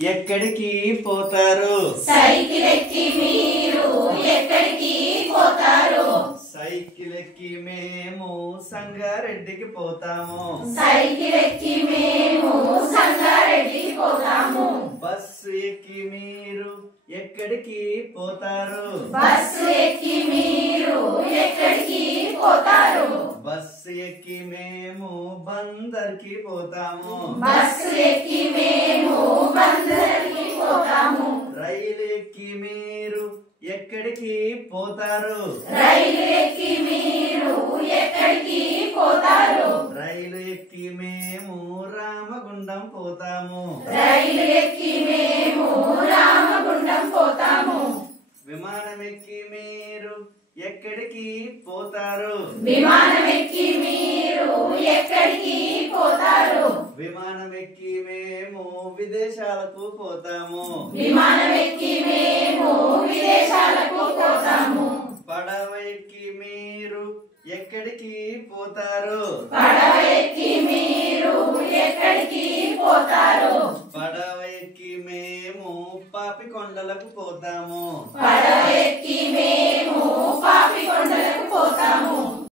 ఎక్కడికి పోతారు? సైకిల్ ఎక్కి మీరు ఎక్కడికి పోతారు? సైకిల్ ఎక్కి మేము సంగారెడ్డికి పోతాము. సైకిల్ ఎక్కి మేము సంగారెడ్డికి పోతాము. బస్సు ఎక్కి మీరు ఎక్కడికి పోతారు? బస్సు ఎక్కి మీరు ఎక్కడికి పోతారు? బస్సు ఎక్కి మేము బందర్కి పోతాము. బస్సు ఎక్కి మేము బందర్కి పోతాము. రైలు ఎక్కి మీరు ఎక్కడికి పోతారు? రైలు ఎక్కి మీరు ఎక్కడికి పోతారు? రైలు ఎక్కి మేము రామగుండం పోతాము. రైలు ఎక్కి మేము రామగుండం పోతాము. విమానం ఎక్కి మీరు ఎక్కడికి పోతారు? విమానం ఎక్కి మీరు ఎక్కడికి పోతారు? విమానం ఎక్కి మేము విదేశాలకు పోతాము. విమానం ఎక్కి మేము విదేశాలకు పోతాము. పడవ ఎక్కి మీరు ఎక్కడికి పోతారు? పడవ ఎక్కి మీరు ఎక్కడికి పోతారు? పడవ ఎక్కి మేము పాపికొండలకు పోతాము. పడవ ఎక్కి మేము పాపికొండలకు పోతాము.